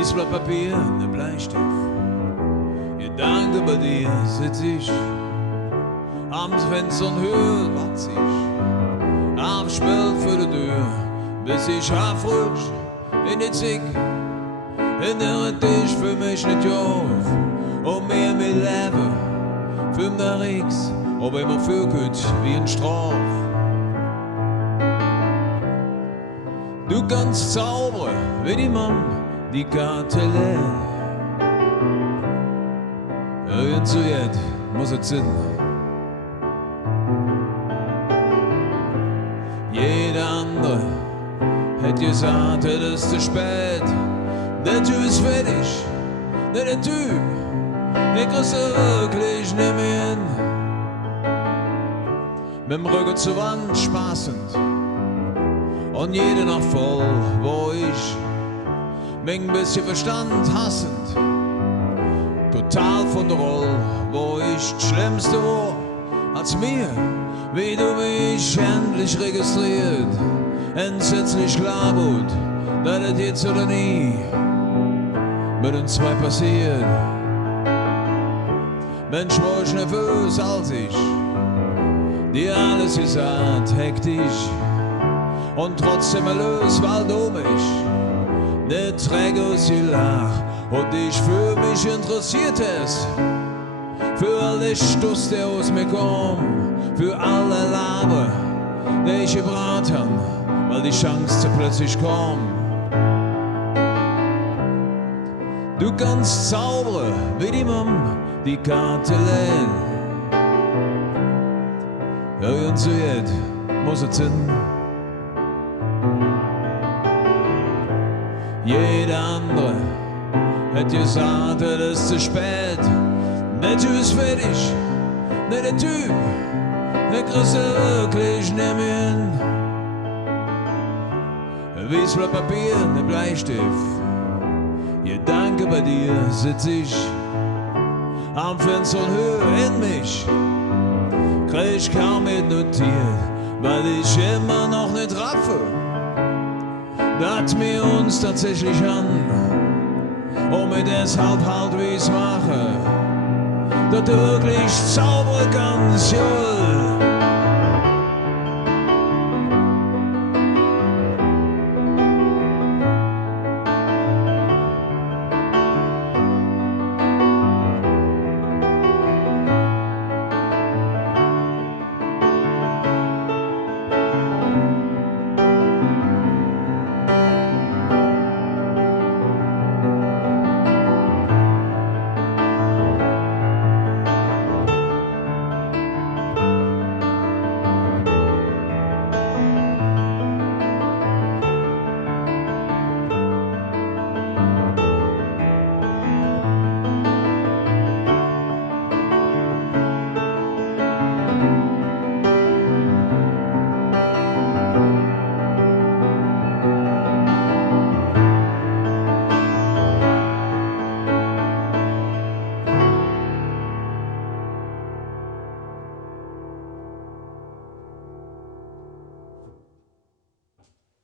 Weißes Blatt Papier, ne Bleistift. Gedanke bei dir sitz ich am Fenster und hör, was ich abspielt für die Tür, bis ich aufrutsch in die Zick. Erinnere dich für mich nicht auf, und mir mit Leben, für nach X, ob immer vögelt wie ein Straf. Du kannst zaubern, wie die Mom, die Kartelle. Irgend so jetzt muss es sein. Jeder andere hätte gesagt, es ist zu spät. Der Typ ist fertig, der Typ, ich krieg's wirklich nicht mehr hin. Mit dem Rücken zur Wand spaßend und jede Nacht voll, wo ich mich ein bisschen Verstand hassend, total von der Rolle, wo ich das Schlimmste war, als mir, wie du mich endlich registriert, entsetzlich klar wird, dass es jetzt oder nie mit uns zwei passiert. Mensch, war ich nervös als ich dir alles gesagt, hektisch und trotzdem erlöst, weil du mich nicht trägst gelach und dich für mich interessiert hast. Für alle Stuss, der aus mir kommt, für alle Laber, die ich gebracht hab, weil die Chance plötzlich kommt. Du kannst zaubern wie die Mom, die Kartelle. Irgend so jetzt muss es sein. Jeder andere hätte gesagt, es ist zu spät. Der Typ ist fertig, der Typ, der kriegst du wirklich nicht mehr hin. Weißes Blatt Papier, ne Bleistift. Gedanke bei dir sitz ich am Fenster und hör in mich. Krieg ich kaum mit notiert, weil ich immer noch nicht raffe, dass wir uns tatsächlich an und mir deshalb halt wie's mache, dass du wirklich zaubern kannst, ja.